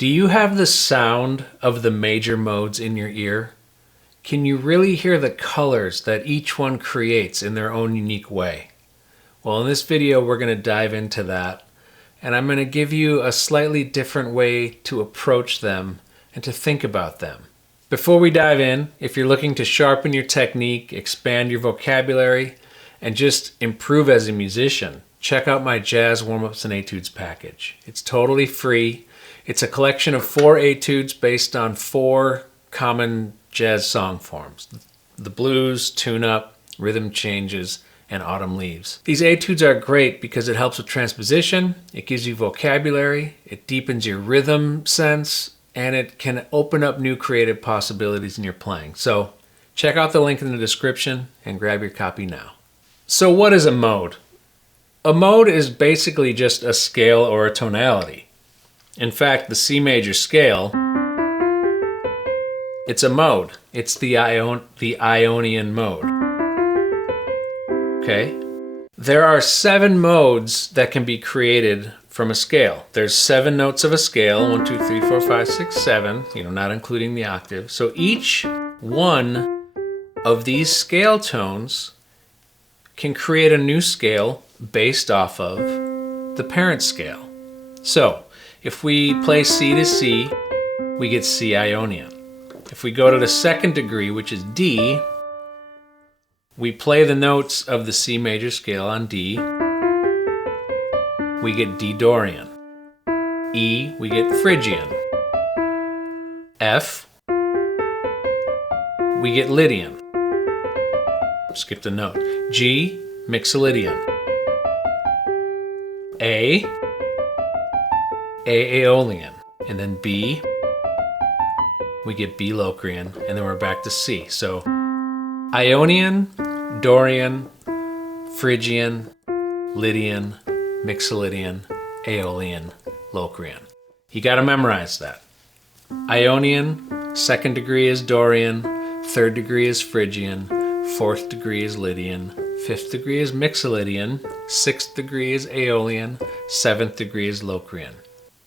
Do you have the sound of the major modes in your ear? Can you really hear the colors that each one creates in their own unique way? Well, in this video, we're going to dive into that, and I'm going to give you a slightly different way to approach them and to think about them. Before we dive in, if you're looking to sharpen your technique, expand your vocabulary, and just improve as a musician, check out my Jazz Warm-Ups and Etudes package. It's totally free. It's a collection of 4 etudes based on 4 common jazz song forms: the blues, tune-up, rhythm changes, and autumn leaves. These etudes are great because it helps with transposition, it gives you vocabulary, it deepens your rhythm sense, and it can open up new creative possibilities in your playing. So check out the link in the description and grab your copy now. So what is a mode? A mode is basically just a scale or a tonality. In fact, the C major scale, it's a mode. It's the Ionian mode. Okay? There are 7 modes that can be created from a scale. There's 7 notes of a scale, 1, 2, 3, 4, 5, 6, 7, not including the octave. So each one of these scale tones can create a new scale based off of the parent scale. So if we play C to C, we get C Ionian. If we go to the second degree, which is D, we play the notes of the C major scale on D, we get D Dorian. E, we get Phrygian. F, we get Lydian. Skip the note. G, Mixolydian. A, Aeolian. And then B, we get B Locrian, and then we're back to C. So Ionian, Dorian, Phrygian, Lydian, Mixolydian, Aeolian, Locrian. You got to memorize that. Ionian, second degree is Dorian, third degree is Phrygian, fourth degree is Lydian, fifth degree is Mixolydian, sixth degree is Aeolian, seventh degree is Locrian.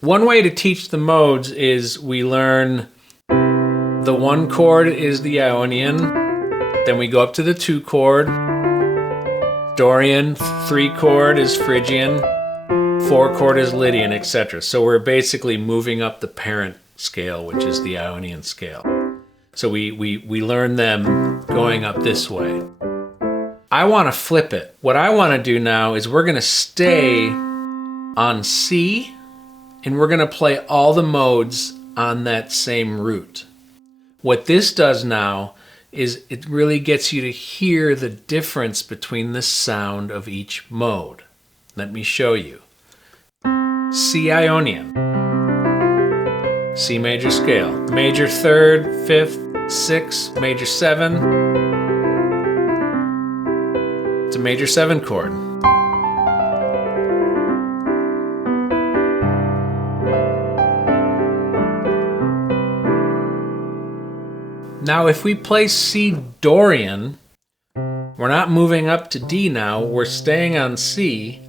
One way to teach the modes is we learn the 1 chord is the Ionian, then we go up to the 2 chord, Dorian, 3 chord is Phrygian, 4 chord is Lydian, etc. So we're basically moving up the parent scale, which is the Ionian scale. So we learn them going up this way. I want to flip it. What I want to do now is we're going to stay on C, and we're going to play all the modes on that same root. What this does now is it really gets you to hear the difference between the sound of each mode. Let me show you. C Ionian, C major scale, major 3rd, 5th, 6th, major 7. It's a major 7 chord. Now if we play C Dorian, we're not moving up to D now, we're staying on C.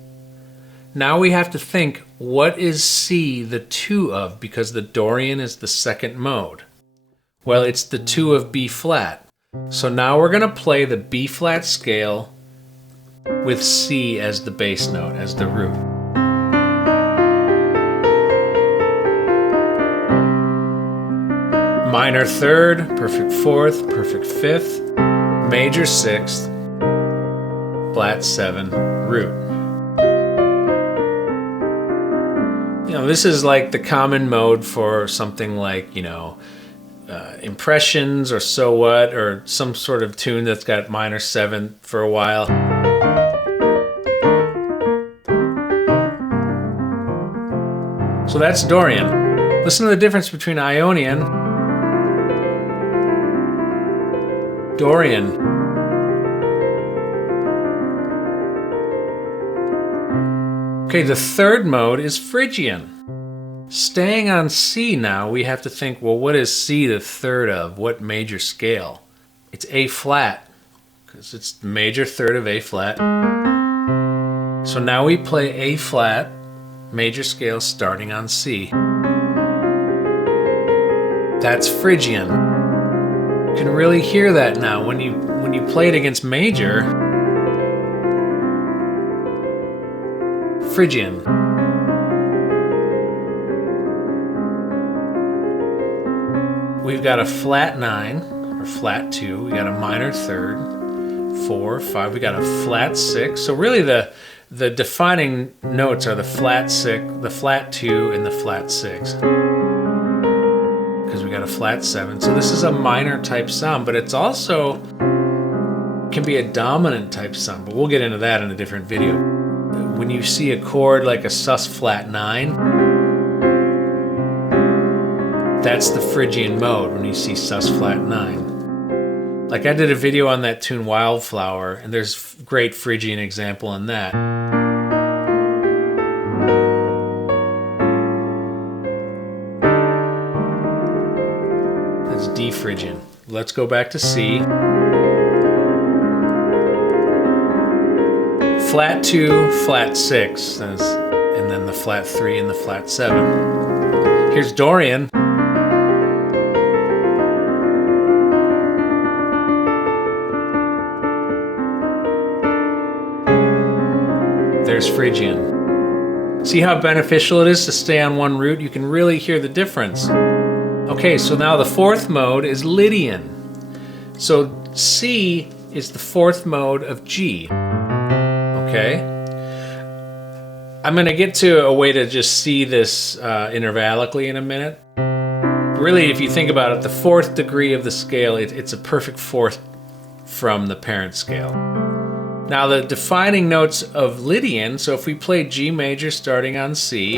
Now we have to think, what is C the 2 of? Because the Dorian is the 2nd mode. Well, it's the 2 of B flat. So now we're going to play the B flat scale with C as the bass note, as the root. Minor 3rd, perfect 4th, perfect 5th, major 6th, flat 7, root. This is like the common mode for something like, Impressions or So What, or some sort of tune that's got minor 7 for a while. So that's Dorian. Listen to the difference between Ionian, Dorian. Okay, the 3rd mode is Phrygian. Staying on C now, we have to think, well, what is C the 3rd of? What major scale? It's A flat, because it's the major 3rd of A flat. So now we play A flat, major scale starting on C. That's Phrygian. You can really hear that now when you play it against major. Phrygian. We've got a flat 9 or flat 2. We got a minor third, 4, 5. We got a flat 6. So really the defining notes are the flat 6, the flat 2, and the flat 6. Because we got a flat 7. So this is a minor type sound, but it's also can be a dominant type sound, but we'll get into that in a different video. When you see a chord like a sus flat 9, that's the Phrygian mode when you see sus flat 9. Like I did a video on that tune Wildflower, and there's a great Phrygian example in that. That's D Phrygian. Let's go back to C. Flat 2, flat 6, and then the flat 3 and the flat 7. Here's Dorian. There's Phrygian. See how beneficial it is to stay on one root? You can really hear the difference. Okay, so now the fourth mode is Lydian. So C is the fourth mode of G. Okay? I'm going to get to a way to just see this intervallically in a minute. Really, if you think about it, the fourth degree of the scale, it's a perfect fourth from the parent scale. Now the defining notes of Lydian, so if we play G major starting on C,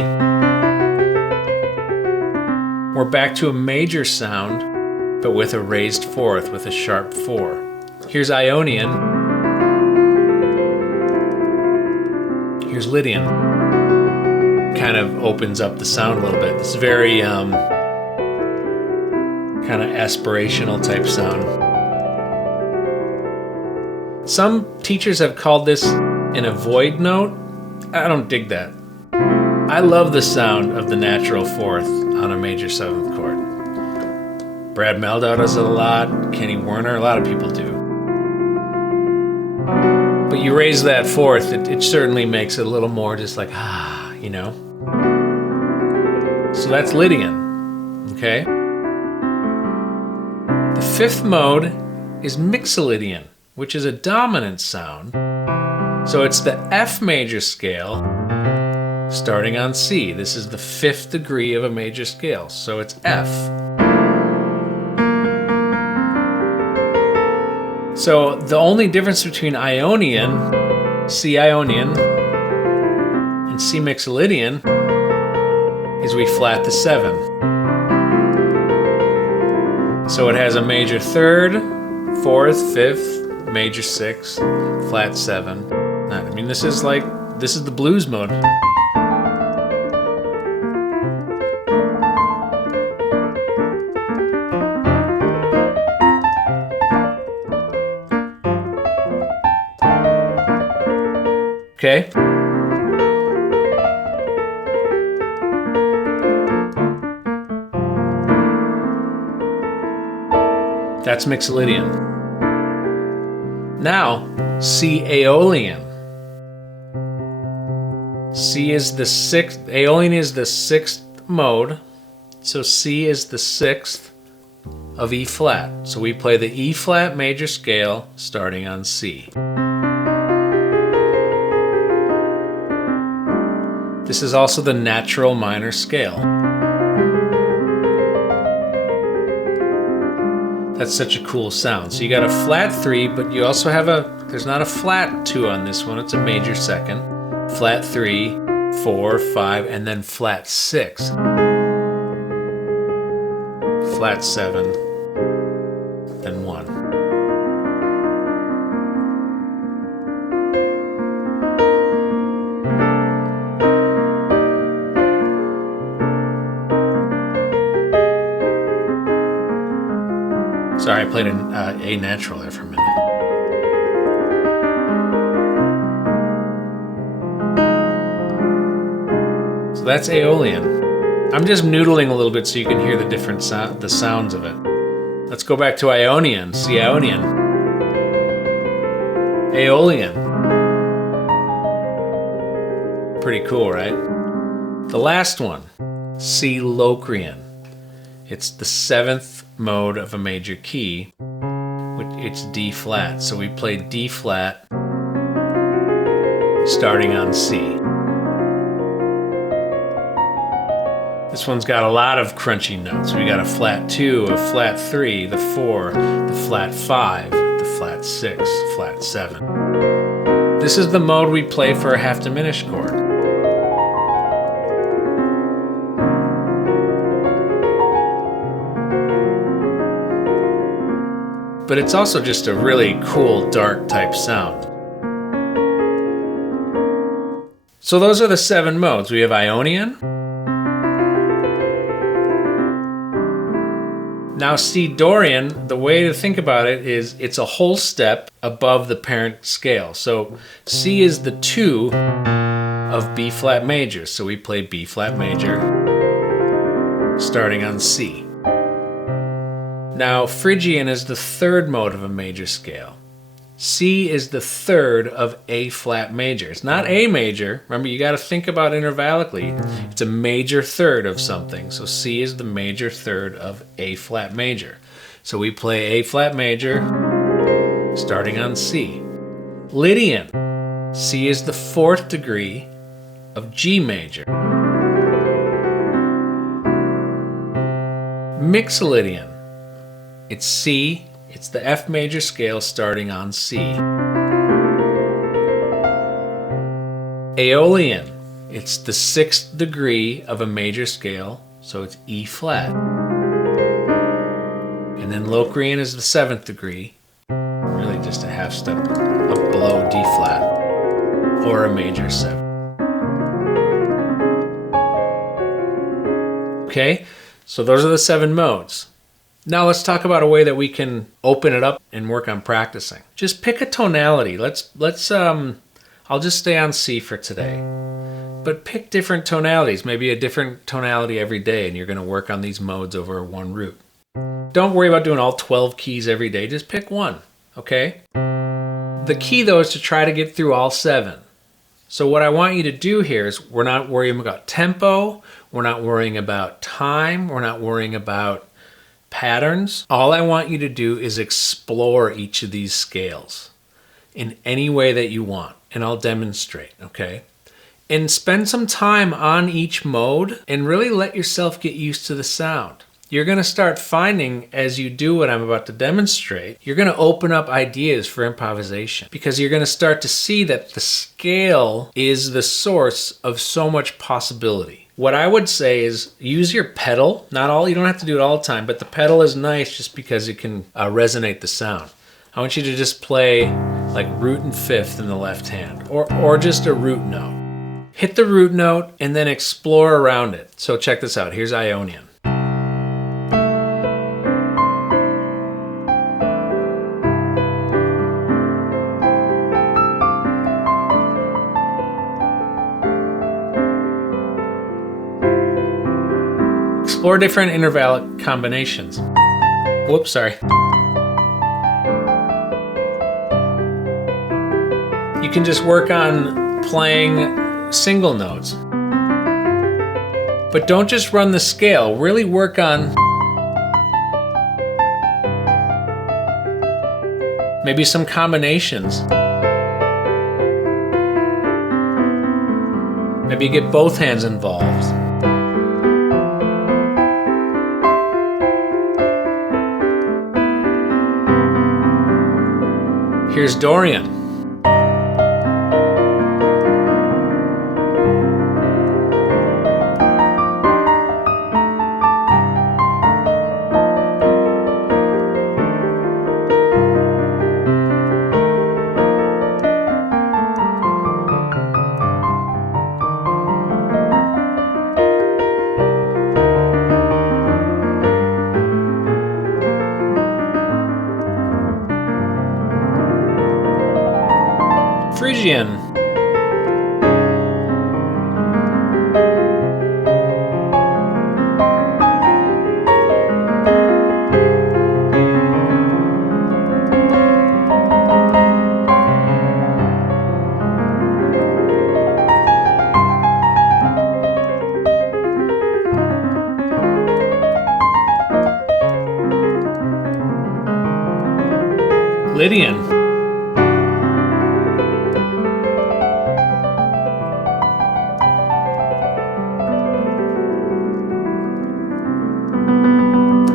we're back to a major sound, but with a raised fourth, with a sharp 4. Here's Ionian. Here's Lydian. Kind of opens up the sound a little bit. It's very kind of aspirational type sound. Some teachers have called this an avoid note. I don't dig that. I love the sound of the natural fourth on a major 7th chord. Brad Meldau does it a lot, Kenny Werner, a lot of people do. But you raise that fourth, it certainly makes it a little more just like, you know? So that's Lydian, okay? The fifth mode is Mixolydian, which is a dominant sound. So it's the F major scale starting on C. This is the 5th degree of a major scale, so it's F. So the only difference between Ionian, C Ionian, and C Mixolydian is we flat the 7. So it has a major 3rd, 4th, 5th, major 6, flat 7. I mean, this is the blues mode. Okay? That's Mixolydian. Now, C Aeolian. C is the 6th, Aeolian is the 6th mode, so C is the 6th of E flat. So we play the E flat major scale starting on C. This is also the natural minor scale. That's such a cool sound. So you got a flat 3, but you also have there's not a flat 2 on this one, it's a major 2nd. Flat 3, 4, 5, and then flat 6. Flat 7, then 1. Sorry, I played an A natural there for a minute. So that's Aeolian. I'm just noodling a little bit so you can hear the different the sounds of it. Let's go back to Ionian. See Ionian. Aeolian. Pretty cool, right? The last one, C Locrian. It's the 7th mode of a major key. It's D flat. So we play D flat starting on C. This one's got a lot of crunchy notes. We got a flat 2, a flat 3, the 4, the flat 5, the flat 6, flat 7. This is the mode we play for a half diminished chord. But it's also just a really cool, dark type sound. So those are the 7 modes. We have Ionian. Now C Dorian, the way to think about it is it's a whole step above the parent scale. So C is the 2 of B flat major. So we play B flat major starting on C. Now Phrygian is the 3rd mode of a major scale. C is the 3rd of A flat major. It's not A major. Remember, you got to think about intervallically. It's a major 3rd of something. So C is the major 3rd of A flat major. So we play A flat major starting on C. Lydian. C is the 4th degree of G major. Mixolydian. It's C. It's the F major scale starting on C. Aeolian. It's the 6th degree of a major scale, so it's E flat. And then Locrian is the 7th degree, really just a half step up below D flat, or a major 7. Okay, so those are the 7 modes. Now let's talk about a way that we can open it up and work on practicing. Just pick a tonality. I'll just stay on C for today. But pick different tonalities, maybe a different tonality every day, and you're going to work on these modes over one root. Don't worry about doing all 12 keys every day, just pick one, okay? The key though is to try to get through all 7. So what I want you to do here is we're not worrying about tempo, we're not worrying about time, we're not worrying about patterns. All I want you to do is explore each of these scales in any way that you want, and I'll demonstrate, okay? And spend some time on each mode and really let yourself get used to the sound. You're going to start finding, as you do what I'm about to demonstrate, you're going to open up ideas for improvisation because you're going to start to see that the scale is the source of so much possibility. What I would say is use your pedal. Not all, you don't have to do it all the time, but the pedal is nice just because it can resonate the sound. I want you to just play like root and 5th in the left hand, or just a root note. Hit the root note and then explore around it. So check this out. Here's Ionian. Explore different intervallic combinations. Whoops, sorry. You can just work on playing single notes. But don't just run the scale, really work on maybe some combinations. Maybe get both hands involved. Here's Dorian. Phrygian. Lydian.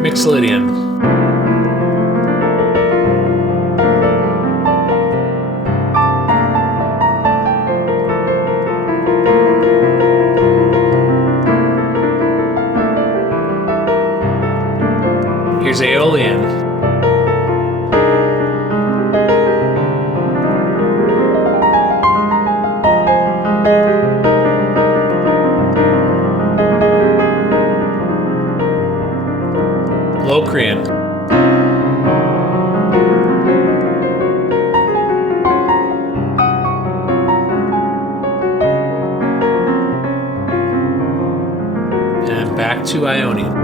Mixolydian. Here's Aeolian. Locrian. And back to Ionian.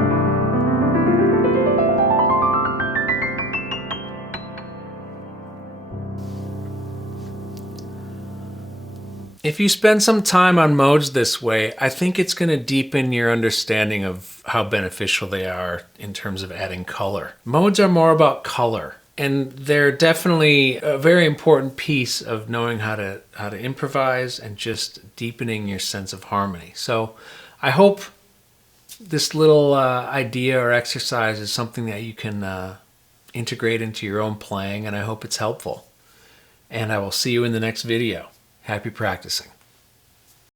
If you spend some time on modes this way, I think it's going to deepen your understanding of how beneficial they are in terms of adding color. Modes are more about color, and they're definitely a very important piece of knowing how to improvise and just deepening your sense of harmony. So I hope this little idea or exercise is something that you can integrate into your own playing, and I hope it's helpful. And I will see you in the next video. Happy practicing.